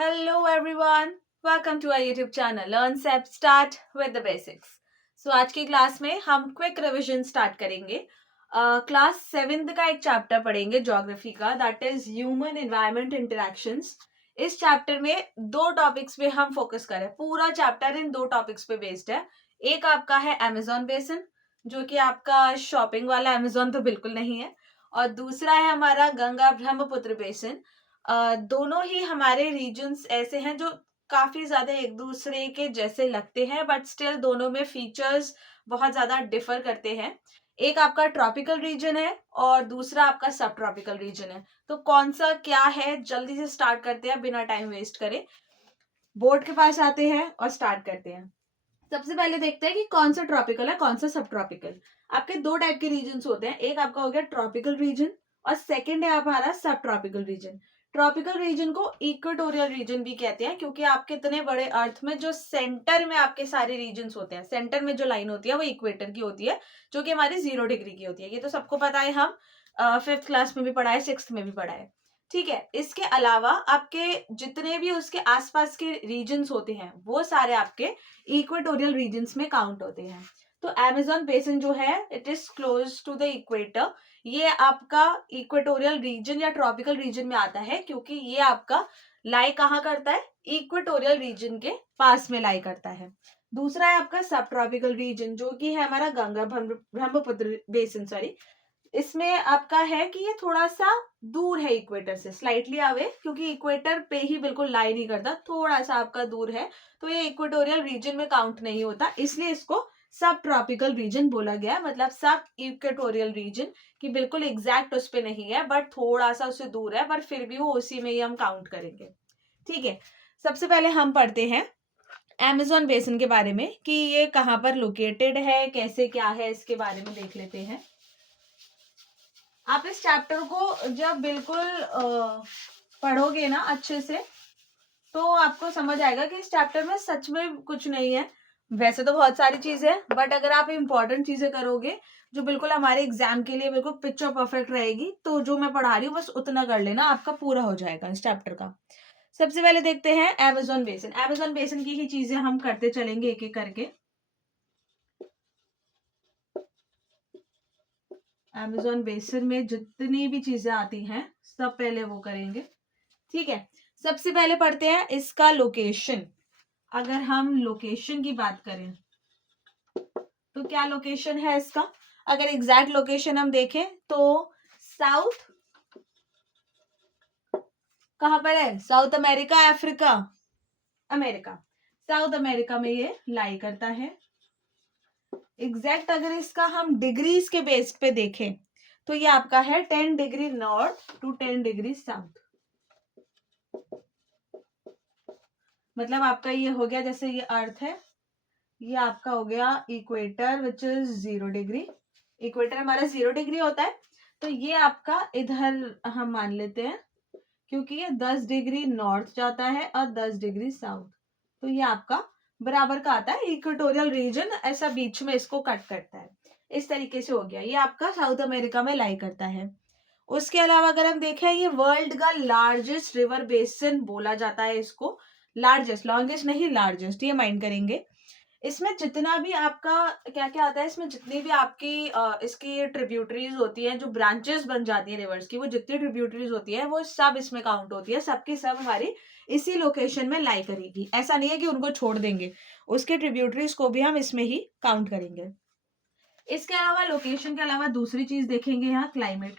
Hello everyone, welcome to our YouTube channel Learn SEP Start with the Basics. So आज की class में हम quick revision start करेंगे. Class 7th का एक चैप्टर पढ़ेंगे ज्योग्राफी का, that is human environment interactions. इस चैप्टर में दो टॉपिक्स पे हम फोकस करें. पूरा चैप्टर इन दो टॉपिक्स पे बेस्ड है. एक आपका है अमेजोन बेसिन, जो कि आपका शॉपिंग वाला अमेजोन तो बिल्कुल नहीं है, और दूसरा है हमारा गंगा ब्रह्मपुत्र बेसिन. दोनों ही हमारे रीजन्स ऐसे हैं जो काफी ज्यादा एक दूसरे के जैसे लगते हैं, बट स्टिल दोनों में फीचर्स बहुत ज्यादा डिफर करते हैं. एक आपका ट्रॉपिकल रीजन है और दूसरा आपका सब ट्रॉपिकल रीजन है. तो कौन सा क्या है, जल्दी से स्टार्ट करते हैं बिना टाइम वेस्ट करे. बोर्ड के पास आते हैं और स्टार्ट करते हैं. सबसे पहले देखते हैं कि कौन सा ट्रॉपिकल है, कौन सा सब ट्रॉपिकल. आपके दो टाइप के रीजन होते हैं. एक आपका हो गया ट्रॉपिकल रीजन और सेकंड है हमारा सब ट्रॉपिकल रीजन. ट्रॉपिकल रीजन को इक्वेटोरियल रीजन भी कहते हैं, क्योंकि आपके इतने बड़े अर्थ में जो सेंटर में आपके सारे रीजन्स होते हैं, सेंटर में जो लाइन होती है वो इक्वेटर की होती है, जो कि हमारी 0 डिग्री की होती है. ये तो सबको पता है, हम 5th क्लास में भी पढ़ा है, 6th में भी पढ़ा है. ठीक है. इसके अलावा आपके जितने भी उसके आसपास के रीजन्स होते हैं वो सारे आपके इक्वेटोरियल रीजन्स में काउंट होते हैं. तो अमेजोन बेसिन जो है, it is close to the equator. ये आपका इक्वेटोरियल रीजन या ट्रॉपिकल रीजन में आता है, क्योंकि ये आपका लाई कहाँ करता है, इक्वेटोरियल रीजन के पास में लाई करता है. दूसरा है आपका सब ट्रॉपिकल रीजन, जो कि है हमारा गंगा ब्रह्मपुत्र बेसिन. सॉरी, इसमें आपका है कि ये थोड़ा सा दूर है इक्वेटर से, स्लाइटली अवे, क्योंकि इक्वेटर पे ही बिल्कुल लाई नहीं करता, थोड़ा सा आपका दूर है, तो ये इक्वेटोरियल रीजन में काउंट नहीं होता, इसलिए इसको सब ट्रॉपिकल रीजन बोला गया है. मतलब सब इक्वेटोरियल रीजन की बिल्कुल एग्जैक्ट उस पे नहीं है, बट थोड़ा सा उससे दूर है, पर फिर भी वो उसी में ही हम काउंट करेंगे. ठीक है. सबसे पहले हम पढ़ते हैं अमेजोन बेसिन के बारे में कि ये कहाँ पर लोकेटेड है, कैसे क्या है, इसके बारे में देख लेते हैं. आप इस चैप्टर को जब बिल्कुल पढ़ोगे ना अच्छे से, तो आपको समझ आएगा कि इस चैप्टर में सच में कुछ नहीं है. वैसे तो बहुत सारी चीजें हैं, बट अगर आप इंपॉर्टेंट चीजें करोगे जो बिल्कुल हमारे एग्जाम के लिए बिल्कुल पिक्चर परफेक्ट रहेगी, तो जो मैं पढ़ा रही हूँ बस उतना कर लेना, आपका पूरा हो जाएगा इस चैप्टर का. सबसे पहले देखते हैं अमेजोन बेसिन. अमेजोन बेसिन की ही चीजें हम करते चलेंगे एक एक करके. अमेजोन बेसिन में जितनी भी चीजें आती हैं सब पहले वो करेंगे. ठीक है. सबसे पहले पढ़ते हैं इसका लोकेशन. अगर हम लोकेशन की बात करें तो क्या लोकेशन है इसका. अगर एग्जैक्ट लोकेशन हम देखें तो साउथ, कहां पर है, south America, Africa, America, south America में ये लाई करता है. एग्जैक्ट अगर इसका हम डिग्रीज के बेस पे देखें तो ये आपका है 10 degree north to 10 degree south. मतलब आपका ये हो गया, जैसे ये अर्थ है, ये आपका हो गया equator which is 0 degree. Equator हमारा 0 डिग्री होता है, तो ये आपका इधर हम मान लेते हैं, क्योंकि ये 10 डिग्री नॉर्थ जाता है और 10 डिग्री साउथ, तो ये आपका बराबर का आता है. इक्वेटोरियल रीजन ऐसा बीच में इसको कट करता है. इस तरीके से हो गया, ये आपका साउथ अमेरिका में लाई करता है. उसके अलावा अगर हम देखें, ये वर्ल्ड का लार्जेस्ट रिवर बेसिन बोला जाता है इसको. लार्जेस्ट, लॉन्गेस्ट नहीं, लार्जेस्ट, ये माइंड करेंगे. इसमें जितना भी आपका क्या क्या आता है, इसमें जितनी भी आपकी इसकी ट्रिब्यूटरीज होती हैं, जो ब्रांचेस बन जाती है रिवर्स की, वो जितनी ट्रिब्यूटरीज होती है वो सब इसमें काउंट होती है. सबकी सब हमारी इसी लोकेशन में लाई करेगी. ऐसा नहीं है कि उनको छोड़ देंगे, उसके ट्रिब्यूटरीज को भी हम इसमें ही काउंट करेंगे. इसके अलावा लोकेशन के अलावा दूसरी चीज देखेंगे यहाँ, क्लाइमेट.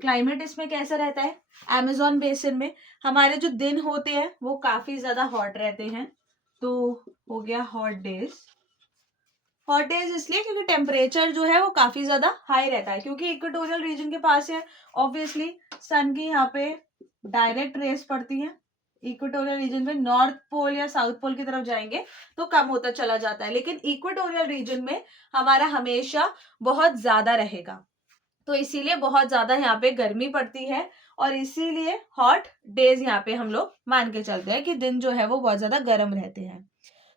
क्लाइमेट इसमें कैसा रहता है, अमेजोन बेसिन में हमारे जो दिन होते हैं वो काफी ज्यादा हॉट रहते हैं. तो हो गया हॉट डेज. हॉट डेज इसलिए क्योंकि टेम्परेचर जो है वो काफी ज्यादा हाई रहता है, क्योंकि इक्वेटोरियल रीजन के पास है. ऑब्वियसली सन की यहाँ पे डायरेक्ट रेस पड़ती है. इक्वेटोरियल रीजन में नॉर्थ पोल या साउथ पोल की तरफ जाएंगे तो कम होता चला जाता है, लेकिन इक्वेटोरियल रीजन में हमारा हमेशा बहुत ज्यादा रहेगा. तो इसीलिए बहुत ज्यादा यहाँ पे गर्मी पड़ती है, और इसीलिए हॉट डेज यहाँ पे हम लोग मान के चलते हैं कि दिन जो है वो बहुत ज्यादा गर्म रहते हैं.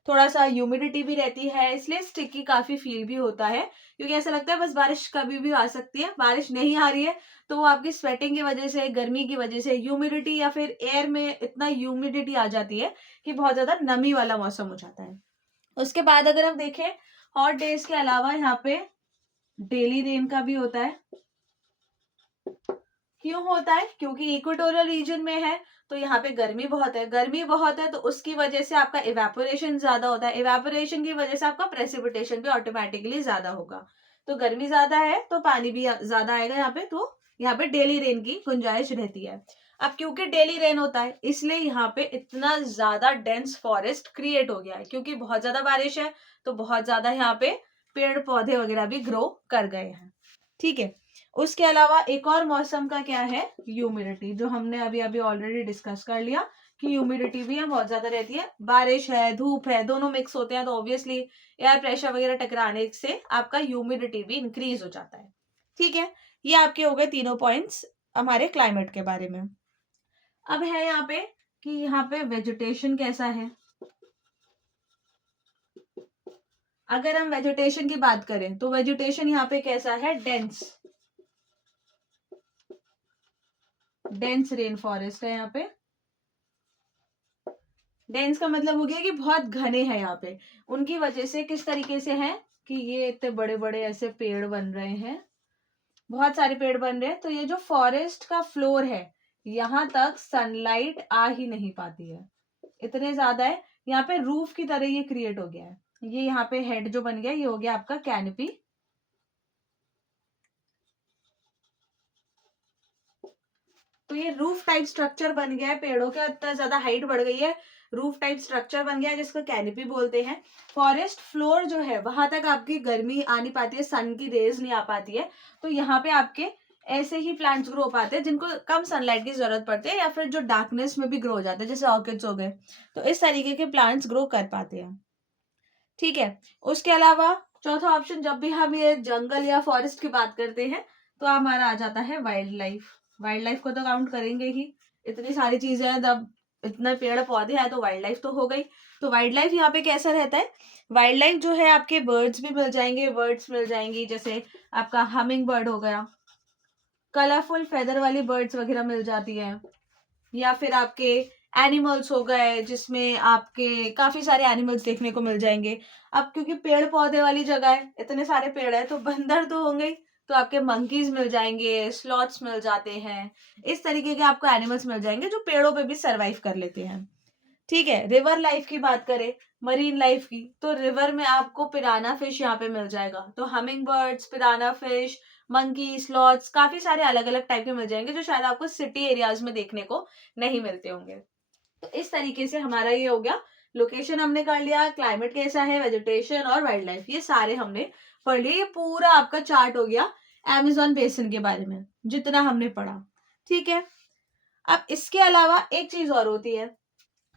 थोड़ा सा ह्यूमिडिटी भी रहती है, इसलिए स्टिकी काफी फील भी होता है, क्योंकि ऐसा लगता है बस बारिश कभी भी आ सकती है। बारिश नहीं आ रही है तो वो आपकी स्वेटिंग की वजह से, गर्मी की वजह से, ह्यूमिडिटी या फिर एयर में इतना ह्यूमिडिटी आ जाती है कि बहुत ज्यादा नमी वाला मौसम हो जाता है। उसके बाद अगर हम देखें, हॉट डेज के अलावा यहाँ पे डेली रेन का भी होता है। क्यों होता है? क्योंकि इक्वेटोरियल रीजन में है तो यहाँ पे गर्मी बहुत है, गर्मी बहुत है तो उसकी वजह से आपका इवेपोरेशन ज्यादा होता है, इवेपोरेशन की वजह से आपका प्रेसिपिटेशन भी ऑटोमेटिकली ज्यादा होगा। तो गर्मी ज्यादा है तो पानी भी ज्यादा आएगा यहाँ पे, तो यहाँ पे डेली रेन की गुंजाइश रहती है। अब क्योंकि डेली रेन होता है इसलिए यहाँ पे इतना ज्यादा डेंस फॉरेस्ट क्रिएट हो गया है, क्योंकि बहुत ज्यादा बारिश है तो बहुत ज्यादा यहाँ पे पेड़ पौधे वगैरह भी ग्रो कर गए हैं। ठीक है, उसके अलावा एक और मौसम का क्या है, ह्यूमिडिटी, जो हमने अभी अभी ऑलरेडी डिस्कस कर लिया कि ह्यूमिडिटी भी यहाँ बहुत ज्यादा रहती है। बारिश है, धूप है, दोनों मिक्स होते हैं तो ऑब्वियसली एयर प्रेशर वगैरह टकराने से आपका ह्यूमिडिटी भी इंक्रीज हो जाता है। ठीक है, ये आपके हो गए तीनों पॉइंट्स हमारे क्लाइमेट के बारे में। अब है यहाँ पे कि यहाँ पे वेजिटेशन कैसा है। अगर हम वेजिटेशन की बात करें तो वेजिटेशन यहाँ पे कैसा है, डेंस, डेंस रेन फॉरेस्ट है यहाँ पे। डेंस का मतलब हो गया कि बहुत घने हैं यहाँ पे। उनकी वजह से किस तरीके से है कि ये इतने बड़े बड़े ऐसे पेड़ बन रहे हैं, बहुत सारे पेड़ बन रहे हैं, तो ये जो फॉरेस्ट का फ्लोर है यहाँ तक सनलाइट आ ही नहीं पाती है, इतने ज्यादा है। यहाँ पे रूफ की तरह ये क्रिएट हो गया है। ये यहाँ पे हेड जो बन गया ये हो गया आपका कैनपी। तो ये रूफ टाइप स्ट्रक्चर बन गया है, पेड़ों के इतना ज्यादा हाइट बढ़ गई है, रूफ टाइप स्ट्रक्चर बन गया है जिसको कैनपी बोलते हैं। फॉरेस्ट फ्लोर जो है वहां तक आपकी गर्मी आ नहीं पाती है, सन की रेज नहीं आ पाती है, तो यहाँ पे आपके ऐसे ही प्लांट्स ग्रो पाते हैं जिनको कम सनलाइट की जरूरत पड़ती है, या फिर जो डार्कनेस में भी ग्रो हो जाते हैं, जैसे ऑर्किड्स हो गए, तो इस तरीके के प्लांट्स ग्रो कर पाते हैं। ठीक है, उसके अलावा चौथा ऑप्शन, जब भी हम ये जंगल या फॉरेस्ट की बात करते हैं तो हमारा आ जाता है वाइल्ड लाइफ। वाइल्ड लाइफ को तो काउंट करेंगे ही, इतनी सारी चीजें हैं, जब इतने पेड़ पौधे हैं तो वाइल्ड लाइफ तो हो गई। तो वाइल्ड लाइफ यहाँ पे कैसा रहता है, वाइल्ड लाइफ जो है आपके बर्ड्स भी मिल जाएंगे, बर्ड्स मिल जाएंगी, जैसे आपका हमिंग बर्ड हो गया, कलरफुल फेदर वाली बर्ड्स वगैरह मिल जाती है, या फिर आपके एनिमल्स हो गए जिसमें आपके काफी सारे एनिमल्स देखने को मिल जाएंगे। अब क्योंकि पेड़ पौधे वाली जगह है, इतने सारे पेड़ है तो बंदर तो होंगे ही, तो आपके मंकीज मिल जाएंगे, स्लॉथ्स मिल जाते हैं, इस तरीके के आपको एनिमल्स मिल जाएंगे जो पेड़ों पे भी सरवाइव कर लेते हैं। ठीक है, रिवर लाइफ की बात करें, मरीन लाइफ की, तो रिवर में आपको पिराना फिश यहाँ पे मिल जाएगा, तो humming birds, piranha fish, monkey, sloths, काफी सारे अलग अलग टाइप के मिल जाएंगे जो शायद आपको सिटी एरियाज में देखने को नहीं मिलते होंगे। तो इस तरीके से हमारा ये हो गया, लोकेशन हमने कर लिया, क्लाइमेट कैसा है, वेजिटेशन और वाइल्ड लाइफ, ये सारे हमने पढ़ लिए। ये पूरा आपका चार्ट हो गया अमेज़न बेसिन के बारे में जितना हमने पढ़ा। ठीक है, अब इसके अलावा एक चीज और होती है,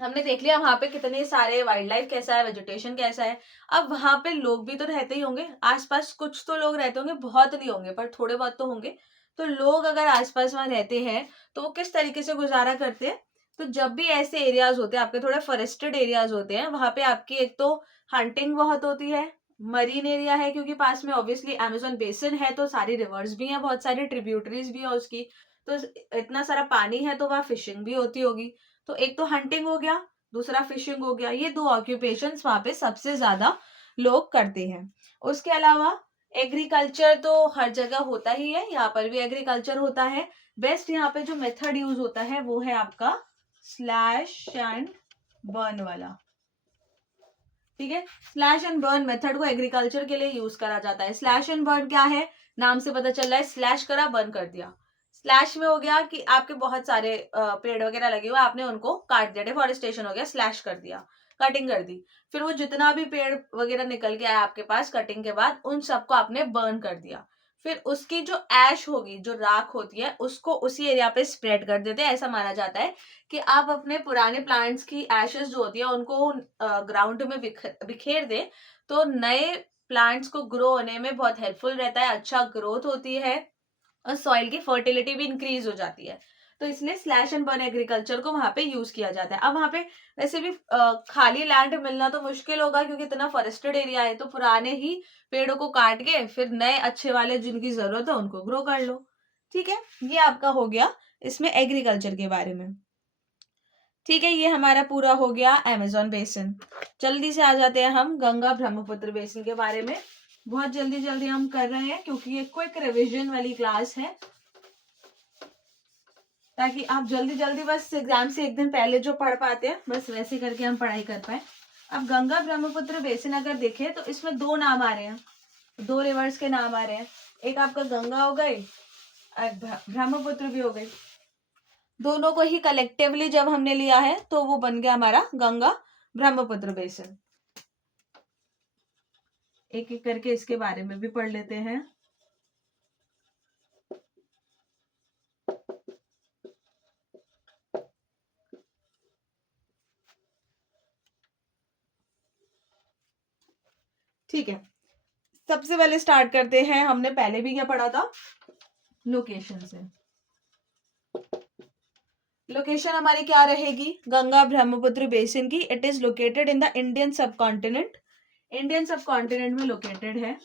हमने देख लिया वहां पे कितने सारे वाइल्ड लाइफ कैसा है, वेजिटेशन कैसा है। अब वहां पे लोग भी तो रहते ही होंगे आसपास, कुछ तो लोग रहते होंगे, बहुत नहीं होंगे पर थोड़े बहुत तो होंगे। तो लोग अगर आसपास वहां रहते हैं तो वो किस तरीके से गुजारा करते हैं, तो जब भी ऐसे एरियाज होते हैं आपके, थोड़े फॉरेस्टेड एरियाज होते हैं, वहां पे आपकी एक तो हंटिंग बहुत होती है, मरीन एरिया है क्योंकि पास में ऑब्वियसली अमेज़न बेसिन है, तो सारी रिवर्स भी हैं, बहुत सारी ट्रिब्यूटरीज भी है उसकी, तो इतना सारा पानी है तो वहां फिशिंग भी होती होगी। तो एक तो हंटिंग हो गया, दूसरा फिशिंग हो गया, ये दो ऑक्यूपेशंस वहां पे सबसे ज्यादा लोग करते हैं। उसके अलावा एग्रीकल्चर तो हर जगह होता ही है, यहाँ पर भी एग्रीकल्चर होता है। बेस्ट यहाँ पे जो मेथड यूज होता है वो है आपका स्लैश एंड बर्न वाला। ठीक है, स्लैश एंड बर्न मेथड को एग्रीकल्चर के लिए यूज करा जाता है। स्लैश एंड बर्न क्या है, नाम से पता चल रहा है, स्लैश करा, बर्न कर दिया। स्लैश में हो गया कि आपके बहुत सारे पेड़ वगैरह लगे हुए, आपने उनको काट दिया, डिफॉरेस्टेशन हो गया, स्लैश कर दिया, कटिंग कर दी। फिर वो जितना भी पेड़ वगैरह निकल के आया आपके पास कटिंग के बाद, उन सबको आपने बर्न कर दिया। फिर उसकी जो ऐश होगी, जो राख होती है, उसको उसी एरिया पे स्प्रेड कर देते हैं। ऐसा माना जाता है कि आप अपने पुराने प्लांट्स की एशेस जो होती है उनको ग्राउंड में बिखेर दे तो नए प्लांट्स को ग्रो होने में बहुत हेल्पफुल रहता है, अच्छा ग्रोथ होती है और सॉइल की फर्टिलिटी भी इंक्रीज हो जाती है। तो इसलिए स्लैश एंड बर्न एग्रीकल्चर को वहां पे यूज किया जाता है। अब वहां पे वैसे भी खाली लैंड मिलना तो मुश्किल होगा क्योंकि इतना फॉरेस्टेड एरिया है, तो पुराने ही पेड़ों को काट के फिर नए अच्छे वाले जिनकी जरूरत है उनको ग्रो कर लो। ठीक है, ये आपका हो गया इसमें एग्रीकल्चर के बारे में। ठीक है, ये हमारा पूरा हो गया अमेज़न बेसिन। जल्दी से आ जाते हैं हम गंगा ब्रह्मपुत्र बेसिन के बारे में। बहुत जल्दी जल्दी हम कर रहे हैं क्योंकि ये क्विक रिवीजन वाली क्लास है, ताकि आप जल्दी जल्दी बस एग्जाम से एक दिन पहले जो पढ़ पाते हैं बस वैसे करके हम पढ़ाई कर पाए। अब गंगा ब्रह्मपुत्र बेसिन अगर देखें तो इसमें दो नाम आ रहे हैं, दो रिवर्स के नाम आ रहे हैं। एक आपका गंगा हो गई और ब्रह्मपुत्र भी हो गई। दोनों को ही कलेक्टिवली जब हमने लिया है तो वो बन गया हमारा गंगा ब्रह्मपुत्र बेसिन। एक एक करके इसके बारे में भी पढ़ लेते हैं। ठीक है, सबसे पहले स्टार्ट करते हैं। हमने पहले भी क्या पढ़ा था, लोकेशन से। लोकेशन हमारी क्या रहेगी गंगा ब्रह्मपुत्र बेसिन की? It is located in the Indian सब कॉन्टिनेंट। इंडियन सब कॉन्टिनेंट में लोकेटेड है।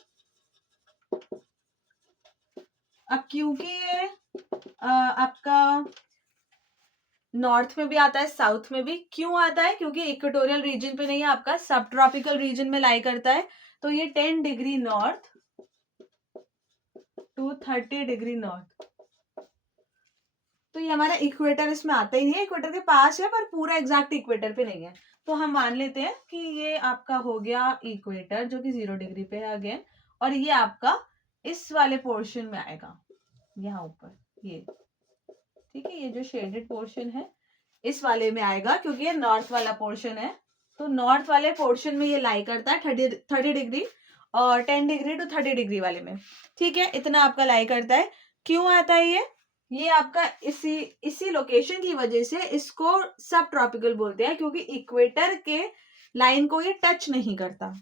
अब क्योंकि ये आपका नॉर्थ में भी आता है, साउथ में भी। क्यों आता है? क्योंकि इक्वेटोरियल रीजन पे नहीं है, आपका सब ट्रॉपिकल रीजन में लाई करता है। तो ये 10 degree north to 30 degree north, तो ये हमारा इक्वेटर इसमें आता ही नहीं है। इक्वेटर के पास है पर पूरा एग्जैक्ट इक्वेटर पे नहीं है, तो हम मान लेते हैं कि ये आपका हो गया इक्वेटर जो कि 0 डिग्री पे है अगेन, और ये आपका इस वाले पोर्शन में आएगा यहाँ ऊपर ये। ठीक है, ये जो शेडेड पोर्शन है इस वाले में आएगा क्योंकि ये नॉर्थ वाला पोर्शन है। तो नॉर्थ वाले पोर्शन में ये लाई करता है 30 डिग्री और 10 डिग्री टू 30 डिग्री वाले में। ठीक है, इतना आपका लाई करता है। क्यों आता है ये आपका इसी लोकेशन की वजह से इसको सब ट्रॉपिकल बोलते हैं, क्योंकि इक्वेटर के लाइन को ये टच नहीं करता।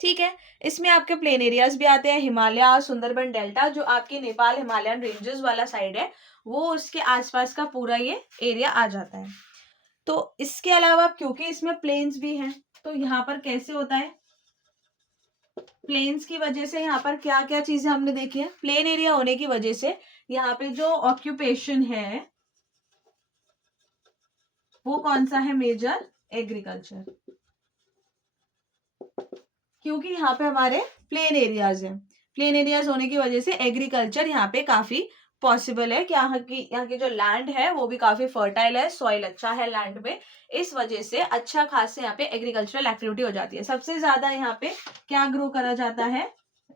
ठीक है, इसमें आपके प्लेन एरियाज भी आते हैं, हिमालय, सुंदरबन डेल्टा, जो आपके नेपाल हिमालयन रेंजेस वाला साइड है वो उसके आसपास का पूरा ये एरिया आ जाता है। तो इसके अलावा क्योंकि इसमें प्लेन्स भी हैं, तो यहाँ पर कैसे होता है, प्लेन्स की वजह से यहाँ पर क्या क्या चीजें हमने देखी है। प्लेन एरिया होने की वजह से यहाँ पे जो ऑक्यूपेशन है वो कौन सा है, मेजर एग्रीकल्चर, क्योंकि यहाँ पे हमारे प्लेन एरियाज हैं। प्लेन एरियाज होने की वजह से एग्रीकल्चर यहाँ पे काफी पॉसिबल है कि यहाँ की जो लैंड है वो भी काफी फर्टाइल है, सॉइल अच्छा है लैंड में, इस वजह से अच्छा खास यहाँ पे एग्रीकल्चरल एक्टिविटी हो जाती है। सबसे ज्यादा यहाँ पे क्या ग्रो करा जाता है,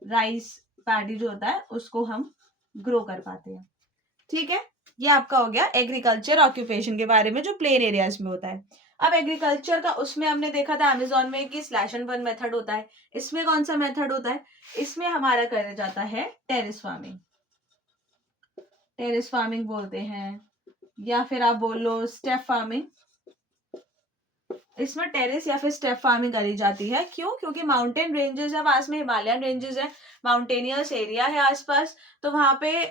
राइस पैडी जो होता है उसको हम ग्रो कर पाते हैं। ठीक है, ये आपका हो गया एग्रीकल्चर ऑक्यूपेशन के बारे में जो प्लेन एरियाज में होता है। अब एग्रीकल्चर का उसमें हमने देखा था अमेज़न में कि स्लैश एंड बर्न मेथड होता है। इसमें कौन सा मेथड होता है, इसमें हमारा करा जाता है टेरेस फार्मिंग। टेरेस फार्मिंग बोलते हैं या फिर आप बोल लो स्टेप फार्मिंग। इसमें टेरेस या फिर स्टेप फार्मिंग करी जाती है। क्यों? क्योंकि माउंटेन रेंजेस है पास में, हिमालयन रेंजेस है, माउंटेनियस एरिया है आसपास, तो वहां पे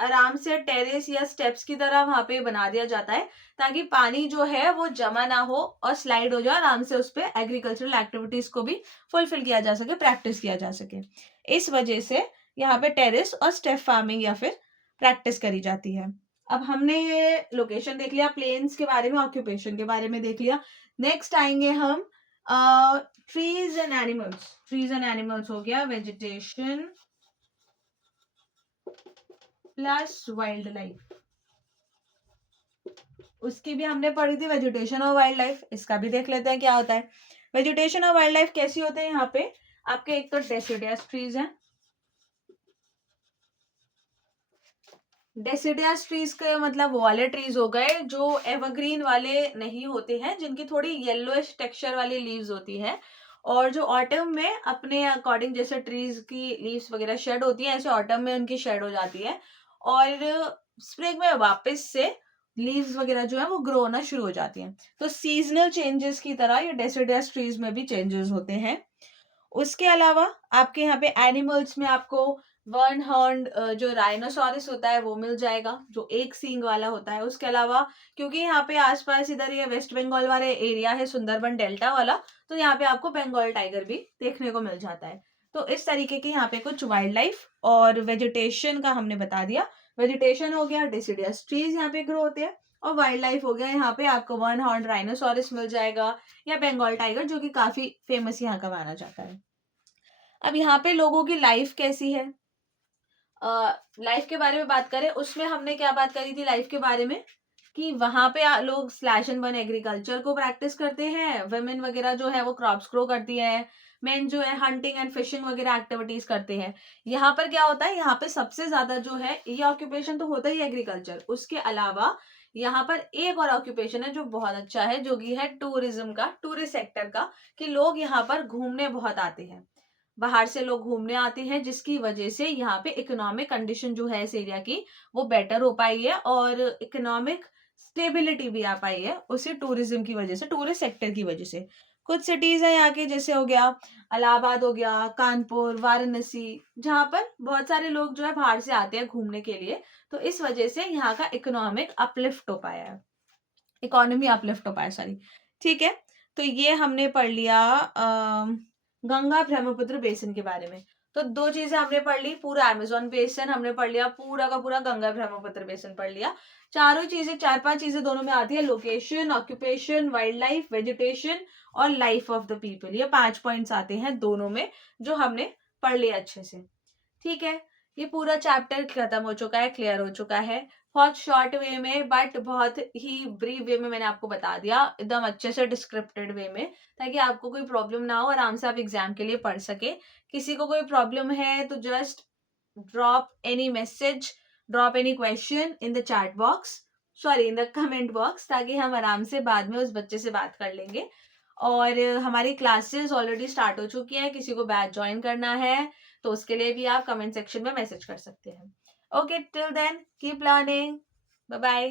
आराम से टेरेस या स्टेप्स की तरह वहां पे बना दिया जाता है ताकि पानी जो है वो जमा ना हो और स्लाइड हो जाए आराम से, उस पर एग्रीकल्चरल एक्टिविटीज को भी फुलफिल किया जा सके, प्रैक्टिस किया जा सके। इस वजह से यहाँ पे टेरेस और स्टेप फार्मिंग या फिर प्रैक्टिस करी जाती है। अब हमने ये लोकेशन देख लिया, प्लेन्स के बारे में, ऑक्यूपेशन के बारे में देख लिया। नेक्स्ट आएंगे हम trees and animals. Trees and animals हो गया वेजिटेशन प्लस वाइल्ड लाइफ। उसकी भी हमने पढ़ी थी, वेजिटेशन और वाइल्ड लाइफ। इसका भी देख लेते हैं क्या होता है। वेजिटेशन और वाइल्ड लाइफ कैसी होते हैं, यहाँ पे आपके एक तो डेसिडियस ट्रीज हैं। डेसिडियस ट्रीज के मतलब वो वाले ट्रीज हो गए जो एवरग्रीन वाले नहीं होते हैं, जिनकी थोड़ी येलोइश टेक्सचर वाली लीव्स होती है, और जो ऑटम में अपने अकॉर्डिंग, जैसे ट्रीज की लीव्स वगैरह शेड होती है ऐसे ऑटम में उनकी शेड हो जाती है, और स्प्रिंग में वापस से लीव्स वगैरह जो है वो ग्रो होना शुरू हो जाती हैं। तो सीजनल चेंजेस की तरह ये डेसिडियस ट्रीज में भी चेंजेस होते हैं। उसके अलावा आपके यहाँ पे एनिमल्स में आपको वन हॉर्न्ड जो राइनोसॉरस होता है वो मिल जाएगा, जो एक सींग वाला होता है। उसके अलावा क्योंकि यहाँ पे आसपास इधर ये वेस्ट बंगाल वाले एरिया है, सुंदरबन डेल्टा वाला, तो यहाँ पे आपको बंगाल टाइगर भी देखने को मिल जाता है। तो इस तरीके के यहाँ पे कुछ वाइल्ड लाइफ और वेजिटेशन का हमने बता दिया। वेजिटेशन हो गया, डिसिडियस ट्रीज यहाँ पे ग्रो होते हैं, और वाइल्ड लाइफ हो गया, यहाँ पे आपको वन हॉर्न राइनोसॉरस मिल जाएगा या बंगाल टाइगर, जो कि काफी फेमस यहाँ का माना जाता है। अब यहाँ पे लोगों की लाइफ कैसी है, लाइफ के बारे में बात करें, उसमें हमने क्या बात करी थी लाइफ के बारे में, कि वहां पे लोग स्लैश एंड बर्न एग्रीकल्चर को प्रैक्टिस करते हैं, वुमेन वगैरह जो है वो क्रॉप्स ग्रो करती है, मेन जो है हंटिंग एंड फिशिंग वगैरह एक्टिविटीज करते हैं। यहाँ पर क्या होता है, यहाँ पे सबसे ज्यादा जो है ये ऑक्यूपेशन तो होता ही एग्रीकल्चर, उसके अलावा यहाँ पर एक और ऑक्यूपेशन है जो बहुत अच्छा है, जो कि है टूरिज्म का, टूरिस्ट सेक्टर का, कि लोग यहाँ पर घूमने बहुत आते हैं, बाहर से लोग घूमने आते हैं, जिसकी वजह से यहाँ पे इकोनॉमिक कंडीशन जो है इस एरिया की वो बेटर हो पाई है, और इकोनॉमिक स्टेबिलिटी भी आ पाई है उसी टूरिज्म की वजह से, टूरिस्ट सेक्टर की वजह से। कुछ सिटीज है यहाँ के, जैसे हो गया इलाहाबाद, हो गया कानपुर, वाराणसी, जहाँ पर बहुत सारे लोग जो है बाहर से आते हैं घूमने के लिए, तो इस वजह से यहाँ का इकोनॉमिक अपलिफ्ट हो पाया है, इकोनॉमी अपलिफ्ट हो पाया, सॉरी। ठीक है, तो ये हमने पढ़ लिया गंगा ब्रह्मपुत्र बेसिन के बारे में। तो दो चीजें हमने पढ़ ली, पूरा अमेजोन बेसिन हमने पढ़ लिया, पूरा का पूरा गंगा ब्रह्मपुत्र बेसिन पढ़ लिया। चारों चीजें, चार पांच चीजें दोनों में आती है, location, occupation, wild life, vegetation और लाइफ ऑफ द पीपल, ये 5 पॉइंट्स आते हैं दोनों में, जो हमने पढ़ लिया अच्छे से। ठीक है, ये पूरा चैप्टर खत्म हो चुका है, क्लियर हो चुका है, बहुत शॉर्ट वे में बट बहुत ही ब्रीफ वे में मैंने आपको बता दिया, एकदम अच्छे से डिस्क्रिप्टेड वे में, ताकि आपको कोई प्रॉब्लम ना हो, आराम से आप एग्जाम के लिए पढ़ सके। किसी को कोई प्रॉब्लम है तो just drop any message, drop any question in the chat box, sorry in the comment box, ताकि हम आराम से बाद में उस बच्चे से बात कर लेंगे। और हमारी क्लासेस ऑलरेडी स्टार्ट हो चुकी है, किसी को बैच ज्वाइन करना है तो उसके लिए भी आप कमेंट सेक्शन में मैसेज कर सकते हैं। Okay, till then keep learning, bye bye.